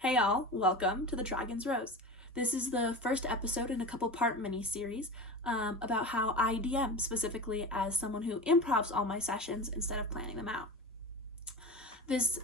Hey y'all, welcome to the Dragon's Rose. This is the first episode in a couple-part mini-series about how I DM, specifically as someone who improvs all my sessions instead of planning them out. This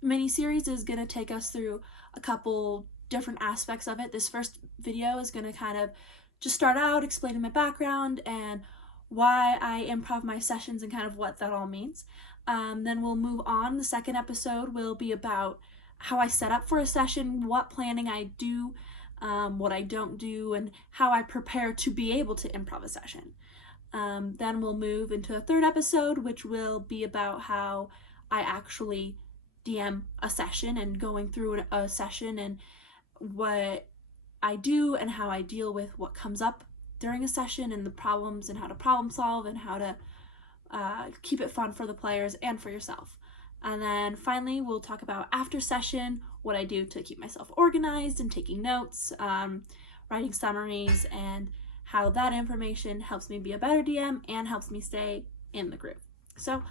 mini-series is going to take us through a couple different aspects of it. This first video is going to kind of just start out explaining my background and why I improv my sessions and kind of what that all means. Then we'll move on. The second episode will be about how I set up for a session, what planning I do, what I don't do, and how I prepare to be able to improv a session. Then we'll move into a third episode, which will be about how I actually DM a session and going through a session and what I do and how I deal with what comes up during a session and the problems and how to problem solve and how to keep it fun for the players and for yourself. And then finally, we'll talk about after session, what I do to keep myself organized and taking notes, writing summaries, and how that information helps me be a better DM and helps me stay in the group. So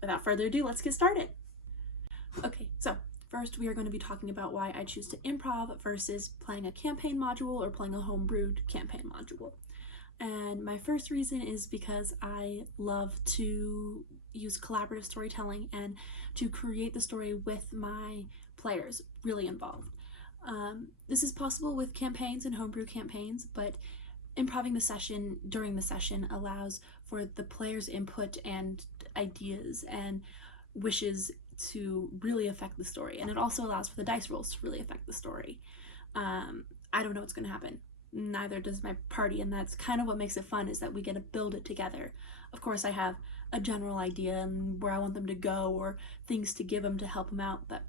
without further ado, let's get started. Okay, so first we are going to be talking about why I choose to improv versus playing a campaign module or playing a homebrewed campaign module. And my first reason is because I love to use collaborative storytelling and to create the story with my players really involved. This is possible with campaigns and homebrew campaigns, but improving the session during the session allows for the players' input and ideas and wishes to really affect the story. And it also allows for the dice rolls to really affect the story. I don't know what's going to happen. Neither does my party, and that's kind of what makes it fun, is that we get to build it together. Of course, I have a general idea and where I want them to go or things to give them to help them out, but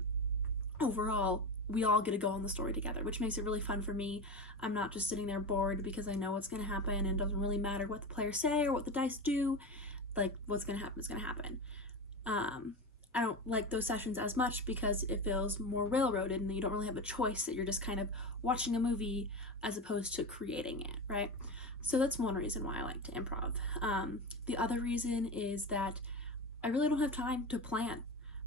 overall, we all get to go on the story together, which makes it really fun for me. I'm not just sitting there bored because I know what's going to happen, and it doesn't really matter what the players say or what the dice do. Like, what's going to happen is going to happen. I don't like those sessions as much because it feels more railroaded and you don't really have a choice, that you're just kind of watching a movie as opposed to creating it, right? So that's one reason why I like to improv. The other reason is that I really don't have time to plan.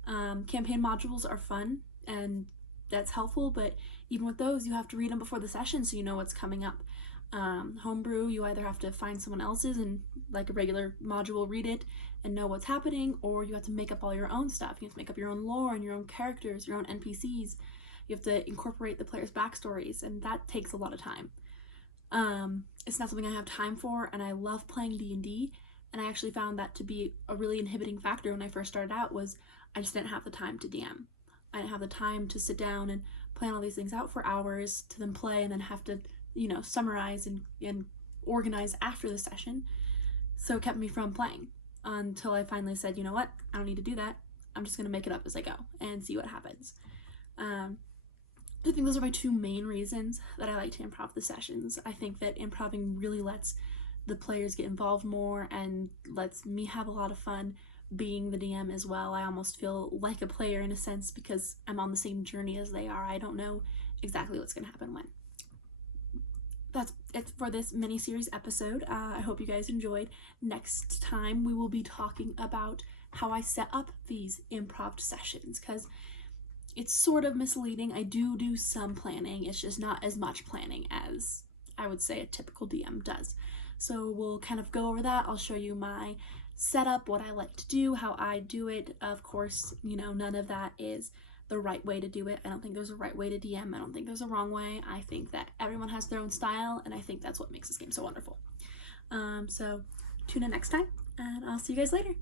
Campaign modules are fun and that's helpful, but even with those, you have to read them before the session so you know what's coming up. Homebrew, you either have to find someone else's and, like a regular module, read it and know what's happening, or you have to make up all your own stuff. You have to make up your own lore and your own characters, your own NPCs. You have to incorporate the players' backstories, and that takes a lot of time. It's not something I have time for, and I love playing D&D, and I actually found that to be a really inhibiting factor when I first started out. Was I just didn't have the time to DM. I didn't have the time to sit down and plan all these things out for hours to then play and then have to, summarize and organize after the session. So it kept me from playing until I finally said, you know what, I don't need to do that. I'm just going to make it up as I go and see what happens. I think those are my two main reasons that I like to improv the sessions. I think that improving really lets the players get involved more and lets me have a lot of fun being the DM as well. I almost feel like a player in a sense because I'm on the same journey as they are. I don't know exactly what's going to happen when. That's it for this mini-series episode. I hope you guys enjoyed. Next time we will be talking about how I set up these improv sessions, because it's sort of misleading. I do some planning. It's just not as much planning as I would say a typical DM does. So we'll kind of go over that. I'll show you my setup, what I like to do, how I do it. Of course, none of that is the right way to do it. I don't think there's a right way to DM. I don't think there's a wrong way. I think that everyone has their own style, and I think that's what makes this game so wonderful. So tune in next time, and I'll see you guys later.